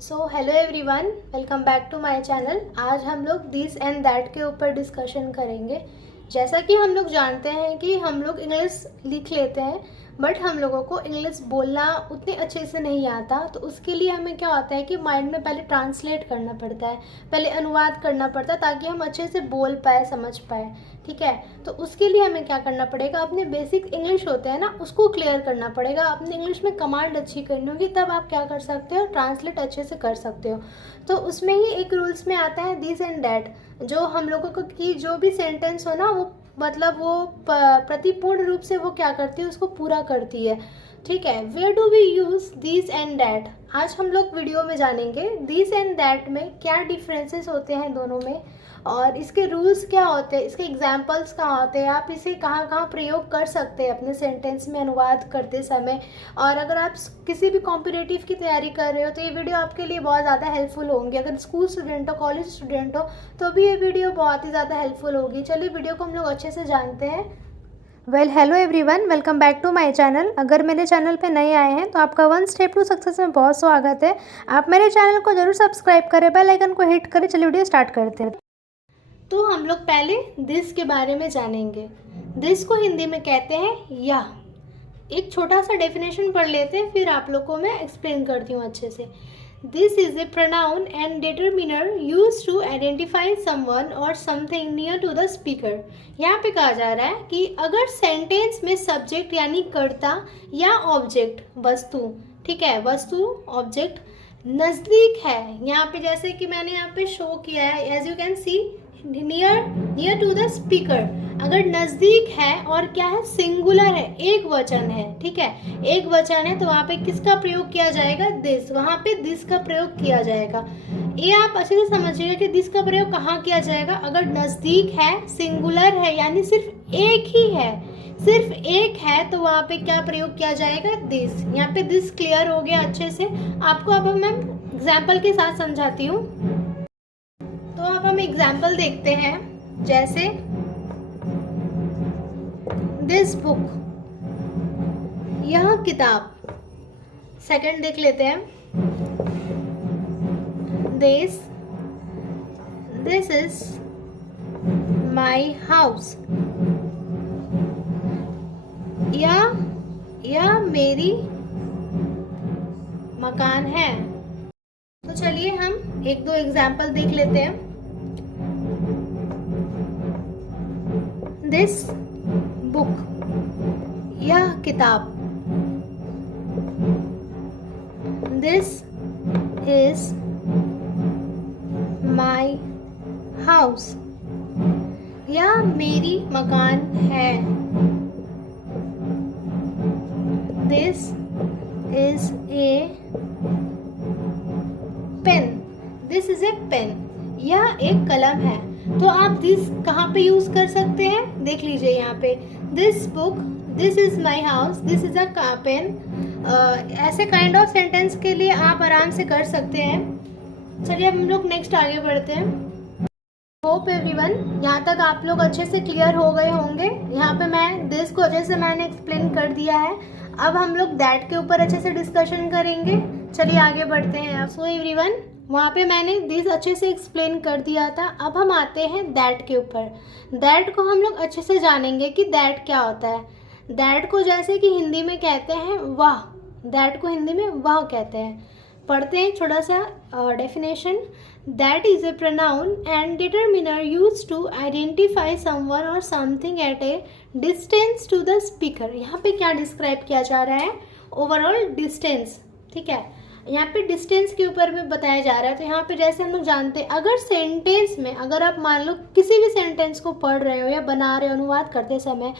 So hello everyone, welcome back to my channel. आज हम लोग दिस एंड दैट के ऊपर डिस्कशन करेंगे। जैसा कि हम लोग जानते हैं कि हम लोग इंग्लिश लिख लेते हैं, बट हम लोगों को इंग्लिश बोलना उतने अच्छे से नहीं आता। तो उसके लिए हमें क्या होता है कि माइंड में पहले ट्रांसलेट करना पड़ता है, पहले अनुवाद करना पड़ता है ताकि हम अच्छे से बोल पाए, समझ पाए। ठीक है, तो उसके लिए हमें क्या करना पड़ेगा, अपने बेसिक इंग्लिश होते हैं ना, उसको क्लियर करना पड़ेगा। अपने इंग्लिश में कमांड अच्छी करनी होगी, तब आप क्या कर सकते हो, ट्रांसलेट अच्छे से कर सकते हो। तो उसमें ही एक रूल्स में आता है दिस एंड डैट, जो हम लोगों को की जो भी सेंटेंस हो ना, वो मतलब वो प्रतिपूर्ण रूप से वो क्या करती है, उसको पूरा करती है। ठीक है, where do we use this and that, आज हम लोग वीडियो में जानेंगे दिस एंड डैट में क्या डिफरेंसेस होते हैं दोनों में, और इसके रूल्स क्या होते हैं, इसके एग्जाम्पल्स कहाँ होते हैं, आप इसे कहाँ कहाँ प्रयोग कर सकते हैं अपने सेंटेंस में अनुवाद करते समय। और अगर आप किसी भी कॉम्पिटिटिव की तैयारी कर रहे हो तो ये वीडियो आपके लिए बहुत ज़्यादा हेल्पफुल होंगी। अगर स्कूल स्टूडेंट हो, कॉलेज स्टूडेंट हो, तो भी ये वीडियो बहुत ही ज़्यादा हेल्पफुल होगी। चलिए वीडियो को हम लोग अच्छे से जानते हैं। Hello everyone, welcome back to my channel. अगर मेरे चैनल पे नए आए हैं तो आपका वन स्टेप टू सक्सेस में बहुत स्वागत है। आप मेरे चैनल को जरूर सब्सक्राइब करें, बेल आइकन को हिट करें। चलिए वीडियो स्टार्ट करते हैं। तो हम लोग पहले दिस के बारे में जानेंगे। दिस को हिंदी में कहते हैं यह। एक छोटा सा डेफिनेशन पढ़ लेते हैं, फिर आप लोग को मैं एक्सप्लेन करती हूँ अच्छे से। This is a pronoun and determiner use to identify someone or something near to the speaker. यहाँ पे कहा जा रहा है कि अगर सेंटेंस में सब्जेक्ट यानी कर्ता या ऑब्जेक्ट, वस्तु, ठीक है, वस्तु ऑब्जेक्ट नज़दीक है, यहाँ पे जैसे कि मैंने यहाँ पे शो किया है, as you can see, near to the speaker, अगर नज़दीक है और क्या है, सिंगुलर है, एक वचन है। ठीक है, एक वचन है तो वहाँ पे किसका प्रयोग किया जाएगा, दिस, वहाँ पे दिस का प्रयोग किया जाएगा। ये आप अच्छे से समझिएगा कि दिस का प्रयोग कहाँ किया जाएगा, अगर नज़दीक है, सिंगुलर है, यानी सिर्फ एक ही है, सिर्फ एक है, तो वहाँ पे क्या प्रयोग किया जाएगा, दिस। यहाँ पे दिस क्लियर हो गया अच्छे से आपको। अब मैं एग्जाम्पल के साथ समझाती हूँ। तो अब हम एग्जाम्पल देखते हैं, जैसे दिस बुक, यह किताब। सेकंड देख लेते हैं, दिस इज माई हाउस, यह मेरी मकान है। तो चलिए हम एक दो एग्जाम्पल देख लेते हैं। दिस बुक, यह किताब। दिस इज माई हाउस, यह मेरी मकान है। This is a pen, this is a pen, यह एक कलम है। तो आप दिस कहाँ पे यूज कर सकते हैं, देख लीजिए यहाँ पे, this book, this is my house, this is a pen. ऐसे काइंड ऑफ सेंटेंस के लिए आप आराम से कर सकते हैं। चलिए अब हम लोग नेक्स्ट आगे बढ़ते हैं। होप एवरीवन, यहाँ तक आप लोग अच्छे से क्लियर हो गए होंगे। यहाँ पे मैं दिस को अच्छे से मैंने एक्सप्लेन कर दिया है। अब हम लोग दैट के ऊपर अच्छे से डिस्कशन करेंगे। चलिए आगे बढ़ते हैं। सो एवरीवन, वहाँ पे मैंने दिस अच्छे से एक्सप्लेन कर दिया था। अब हम आते हैं दैट के ऊपर। दैट को हम लोग अच्छे से जानेंगे कि दैट क्या होता है। दैट को जैसे कि हिंदी में कहते हैं वह, दैट को हिंदी में वह कहते हैं। पढ़ते हैं थोड़ा सा definition. That is a pronoun and determiner use to identify someone or something at a distance to the speaker. यहाँ पे क्या डिस्क्राइब किया जा रहा है, ओवरऑल डिस्टेंस। ठीक है, यहाँ पे डिस्टेंस के ऊपर में बताया जा रहा है। तो यहाँ पे जैसे हम लोग जानते हैं, अगर सेंटेंस में, अगर आप मान लो किसी भी सेंटेंस को पढ़ रहे हो या बना रहे हो अनुवाद करते समय,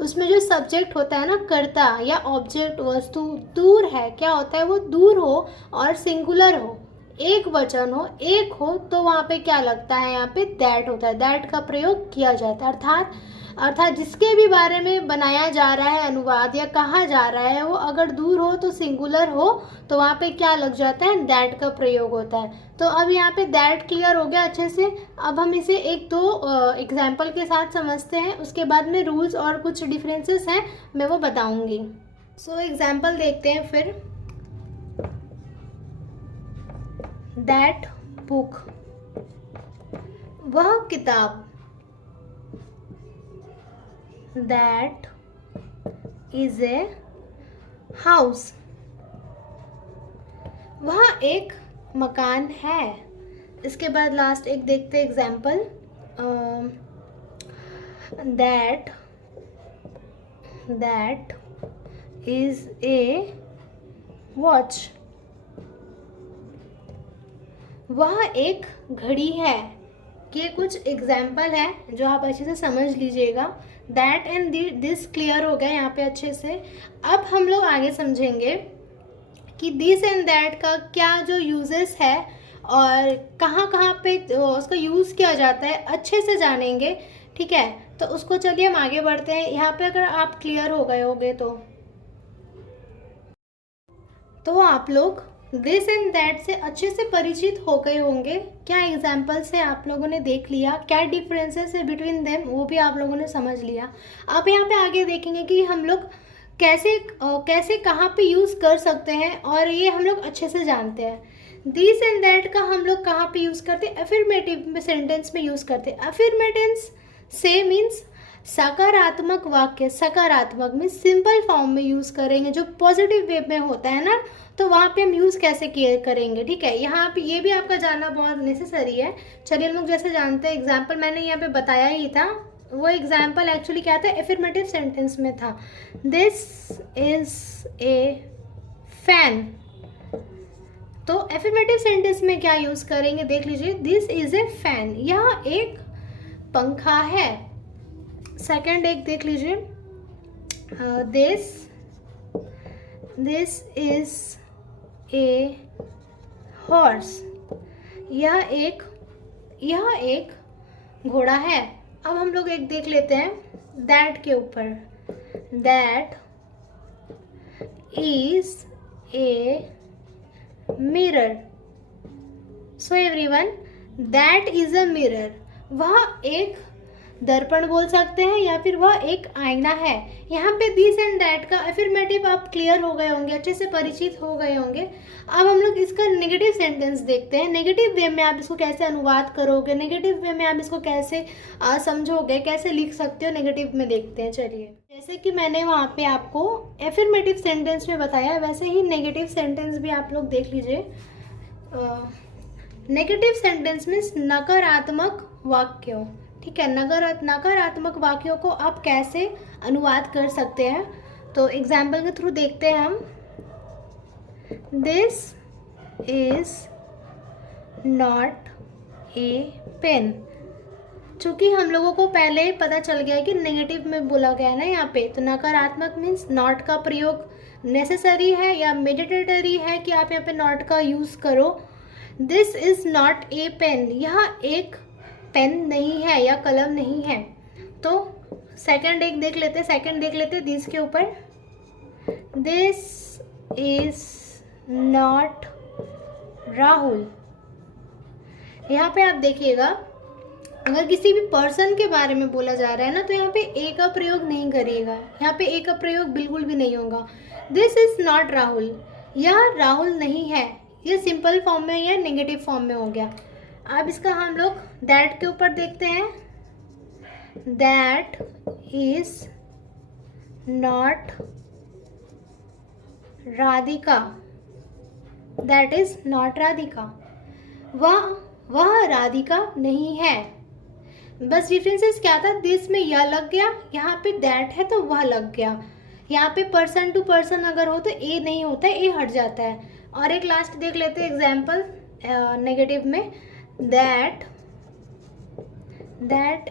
उसमें जो सब्जेक्ट होता है ना, कर्ता या ऑब्जेक्ट, वस्तु दूर है, क्या होता है, वो दूर हो और सिंगुलर हो, एक वचन हो, एक हो, तो वहाँ पे क्या लगता है, यहाँ पे दैट होता है, दैट का प्रयोग किया जाता है। अर्थात जिसके भी बारे में बनाया जा रहा है अनुवाद या कहा जा रहा है, वो अगर दूर हो तो सिंगुलर हो, तो वहाँ पे क्या लग जाता है, दैट का प्रयोग होता है। तो अब यहाँ पे दैट क्लियर हो गया अच्छे से। अब हम इसे एक दो एग्जाम्पल के साथ समझते हैं, उसके बाद में रूल्स और कुछ डिफरेंसेस हैं मैं वो बताऊँगी। सो एग्जाम्पल देखते हैं फिर। दैट बुक, वह किताब, दैट इज ए हाउस, वह एक मकान है। इसके बाद लास्ट एक देखते हैं example, that is A watch, वह एक घड़ी है। ये कुछ एग्जाम्पल है जो आप अच्छे से समझ लीजिएगा। दैट एंड दिस क्लियर हो गया यहाँ पे अच्छे से। अब हम लोग आगे समझेंगे कि दिस एंड दैट का क्या जो यूजेस है और कहाँ कहाँ पे उसका यूज़ किया जाता है अच्छे से जानेंगे, ठीक है। तो उसको चलिए हम आगे बढ़ते हैं। यहाँ पे अगर आप क्लियर हो गए होंगे तो आप लोग दिस एंड दैट से अच्छे से परिचित हो गए होंगे। क्या एग्जाम्पल से आप लोगों ने देख लिया, क्या डिफरेंसेस है बिटवीन देम, वो भी आप लोगों ने समझ लिया। अब यहाँ पे आगे देखेंगे कि हम लोग कैसे कहाँ पे यूज़ कर सकते हैं, और ये हम लोग अच्छे से जानते हैं। दिस एंड दैट का हम लोग कहाँ पे यूज़ करते हैं? अफर्मेटिव सेंटेंस में यूज़ करते हैं। अफर्मेटिव से मीन्स सकारात्मक वाक्य, सकारात्मक मीन्स सिंपल फॉर्म में यूज़ करेंगे, जो पॉजिटिव वे में होता है ना, तो वहाँ पे हम यूज़ कैसे करेंगे, ठीक है। यहाँ पे ये भी आपका जानना बहुत नेसेसरी है। चलिए हम लोग जैसे जानते हैं, एग्जाम्पल मैंने यहाँ पे बताया ही था, वो एग्जाम्पल एक्चुअली क्या था, एफर्मेटिव सेंटेंस में था। दिस इज ए फैन, तो एफर्मेटिव सेंटेंस में क्या यूज़ करेंगे देख लीजिए। दिस इज ए फैन, यह एक पंखा है। सेकंड एक देख लीजिए, दिस इज ए हॉर्स, यह एक घोड़ा है। अब हम लोग एक देख लेते हैं दैट के ऊपर, that is a mirror. So everyone, that is a mirror, वह एक दर्पण बोल सकते हैं या फिर वह एक आईना है। यहाँ पे दिस एंड दैट का अफर्मेटिव आप क्लियर हो गए होंगे, अच्छे से परिचित हो गए होंगे। अब हम लोग इसका नेगेटिव सेंटेंस देखते हैं। नेगेटिव वे में आप इसको कैसे अनुवाद करोगे, नेगेटिव वे में आप इसको कैसे समझोगे, कैसे लिख सकते हो, नेगेटिव में देखते हैं। चलिए, जैसे कि मैंने वहाँ पे आपको अफर्मेटिव सेंटेंस में बताया, वैसे ही नेगेटिव सेंटेंस भी आप लोग देख लीजिए। नेगेटिव सेंटेंस मीन्स नकारात्मक वाक्यों, ठीक है। नकारात्मक वाक्यों को आप कैसे अनुवाद कर सकते हैं, तो एग्जाम्पल के थ्रू देखते हैं हम। This is not a pen, चूँकि हम लोगों को पहले ही पता चल गया है कि नेगेटिव में बोला गया है ना यहाँ पे, तो नकारात्मक मीन्स नॉट का प्रयोग नेसेसरी है या मैंडेटरी है कि आप यहाँ पे नॉट का यूज़ करो। This is not a pen, यह एक पेन नहीं है या कलम नहीं है। तो सेकंड देख लेते हैं दिस के ऊपर। दिस इज नॉट राहुल, यहाँ पे आप देखिएगा, अगर किसी भी पर्सन के बारे में बोला जा रहा है ना, तो यहाँ पे ए का प्रयोग नहीं करिएगा, यहाँ पे ए का प्रयोग बिल्कुल भी नहीं होगा। दिस इज नॉट राहुल, यह राहुल नहीं है, ये सिंपल फॉर्म में या नेगेटिव फॉर्म में हो गया। अब इसका हम लोग दैट के ऊपर देखते हैं। That is not Radhika, that is not Radhika, वह राधिका नहीं है। बस डिफरेंसेस क्या था, दिस में यह लग गया, यहाँ पे दैट है तो वह लग गया। यहाँ पे पर्सन टू पर्सन अगर हो तो ए नहीं होता है, ए हट जाता है। और एक लास्ट देख लेते हैं एग्जाम्पल नेगेटिव में। That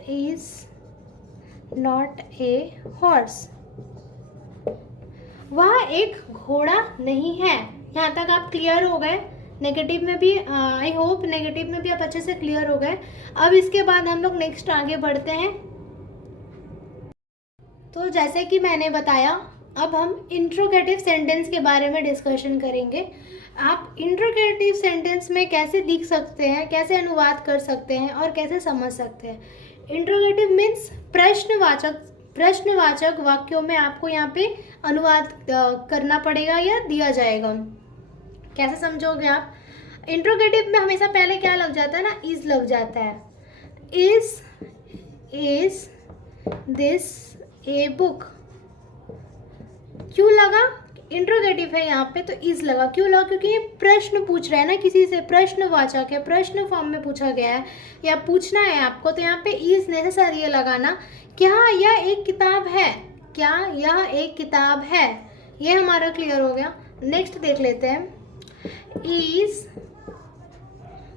is not a horse, वह एक घोड़ा नहीं है। यहाँ तक आप क्लियर हो गए। नेगेटिव में भी आई होप नेगेटिव में भी आप अच्छे से क्लियर हो गए। अब इसके बाद हम लोग नेक्स्ट आगे बढ़ते हैं। तो जैसे कि मैंने बताया, अब हम इंट्रोगेटिव सेंटेंस के बारे में डिस्कशन करेंगे। आप इंट्रोगेटिव सेंटेंस में कैसे लिख सकते हैं, कैसे अनुवाद कर सकते हैं और कैसे समझ सकते हैं। इंट्रोगेटिव मीन्स प्रश्नवाचक वाक्यों में आपको यहाँ पे अनुवाद करना पड़ेगा या दिया जाएगा। कैसे समझोगे आप? इंट्रोगेटिव में हमेशा पहले क्या लग जाता है ना, इज लग जाता है। Is this a book. क्यों लगा, इंट्रोगेटिव है यहाँ पे तो इज लगा। क्यों लगा, क्योंकि ये प्रश्न पूछ रहा है ना किसी से, प्रश्नवाचक है, प्रश्न फॉर्म में पूछा गया है या पूछना है आपको, तो यहाँ पे इज नेसेसरी है लगाना। क्या यह एक किताब है, क्या यह एक किताब है, ये हमारा क्लियर हो गया। नेक्स्ट देख लेते हैं, इज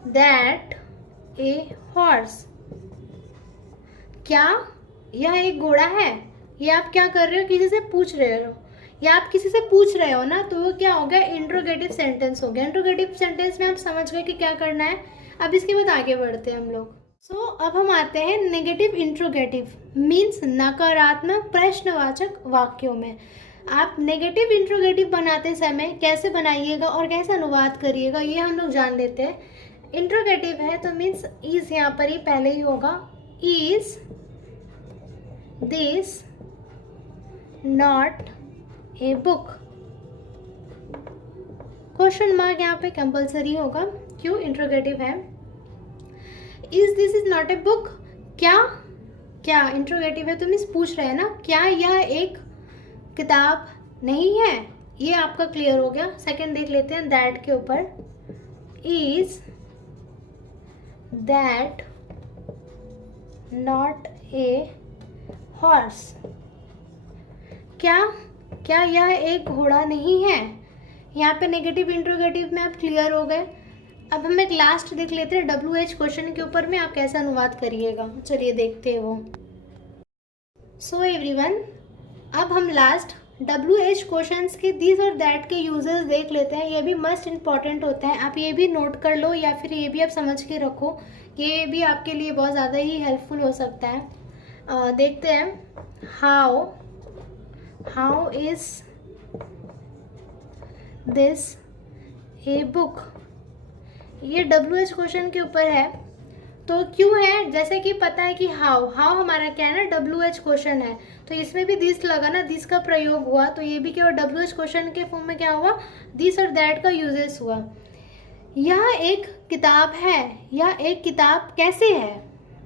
दैट ए हॉर्स। क्या यह एक घोड़ा है। ये आप क्या कर रहे हो, किसी से पूछ रहे हो, या आप किसी से पूछ रहे हो ना, तो वो क्या हो गया, इंट्रोगेटिव सेंटेंस हो गया। इंट्रोगेटिव सेंटेंस में आप समझ गए कि क्या करना है। अब इसके बाद आगे बढ़ते हैं हम लोग। अब हम आते हैं नेगेटिव इंट्रोगेटिव, मीन्स नकारात्मक प्रश्नवाचक वाक्यों में। आप नेगेटिव इंट्रोगेटिव बनाते समय कैसे बनाइएगा और कैसे अनुवाद करिएगा, ये हम लोग जान लेते हैं। इंट्रोगेटिव है तो मीन्स इज यहाँ पर ही पहले ही होगा। Is this not a book. Question mark यहाँ पे कंपल्सरी होगा, क्यों, इंट्रोगेटिव है। Is this is not a book, क्या, क्या इंट्रोगेटिव है तो मीन्स पूछ रहे हैं ना, क्या यह एक किताब नहीं है, ये आपका क्लियर हो गया। सेकंड देख लेते हैं दैट के ऊपर, is that not a horse. क्या, क्या यह एक घोड़ा नहीं है। यहाँ पे नेगेटिव इंट्रोगेटिव में आप क्लियर हो गए। अब हम एक लास्ट देख लेते हैं WH क्वेश्चन के ऊपर में आप कैसे अनुवाद करिएगा, चलिए देखते हैं वो। सो एवरीवन, अब हम लास्ट WH क्वेश्चंस के दिस और दैट के यूजर्स देख लेते हैं। ये भी मस्ट इम्पॉर्टेंट होते हैं, आप ये भी नोट कर लो या फिर ये भी आप समझ के रखो, ये भी आपके लिए बहुत ज़्यादा ही हेल्पफुल हो सकता है। देखते हैं, how is this a book. ये WH क्वेश्चन के ऊपर है, तो क्यों है, जैसे कि पता है कि हाउ हमारा क्या है ना, WH क्वेश्चन है, तो इसमें भी दिस लगा ना, दिस का प्रयोग हुआ, तो ये भी क्या हुआ, WH क्वेश्चन के फॉर्म में क्या हुआ, दिस और दैट का यूजेस हुआ। यह एक किताब है, यह एक किताब कैसे है,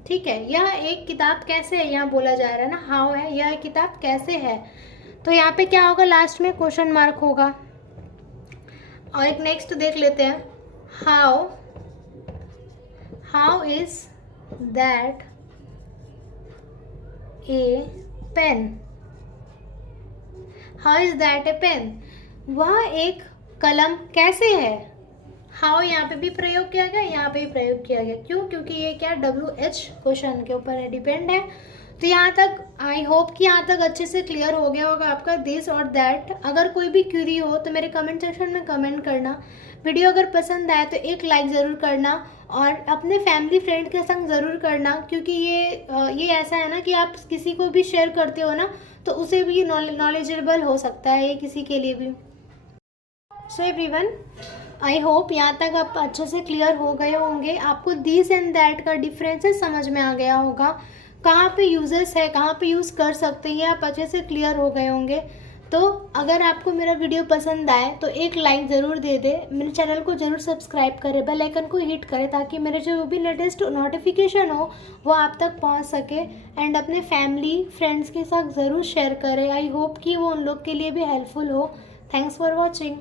ठीक है, यह एक किताब कैसे है, यहाँ बोला जा रहा है ना, हाउ है, यह किताब कैसे है, तो यहाँ पे क्या होगा, लास्ट में क्वेश्चन मार्क होगा। और एक नेक्स्ट देख लेते हैं, how is that a pen. How is that a pen, वह एक कलम कैसे है। हाउ यहाँ पे भी प्रयोग किया गया, यहाँ पे भी प्रयोग किया गया, क्यों, क्योंकि ये क्या WH क्वेश्चन के ऊपर है, डिपेंड है। तो यहाँ तक आई होप कि यहाँ तक अच्छे से क्लियर हो गया होगा आपका दिस और दैट। अगर कोई भी क्वेरी हो तो मेरे कमेंट सेक्शन में कमेंट करना। वीडियो अगर पसंद आए तो एक लाइक ज़रूर करना और अपने फैमिली फ्रेंड के संग ज़रूर करना, क्योंकि ये ऐसा है ना कि आप किसी को भी शेयर करते हो ना तो उसे भी नॉलेजेबल हो सकता है ये किसी के लिए भी। सो एवरीवन, आई होप यहाँ तक आप अच्छे से क्लियर हो गए होंगे, आपको दिस एंड दैट का डिफरेंसेस समझ में आ गया होगा, कहाँ पे यूजेस है, कहाँ पे यूज़ कर सकते हैं, आप अच्छे से क्लियर हो गए होंगे। तो अगर आपको मेरा वीडियो पसंद आए तो एक लाइक ज़रूर दे दे, मेरे चैनल को ज़रूर सब्सक्राइब करें, बेल आइकन को हिट करें ताकि मेरे जो भी लेटेस्ट नोटिफिकेशन हो वो आप तक पहुंच सके। एंड अपने फैमिली फ्रेंड्स के साथ ज़रूर शेयर करें, आई होप कि वो उन लोग के लिए भी हेल्पफुल हो। Thanks for watching.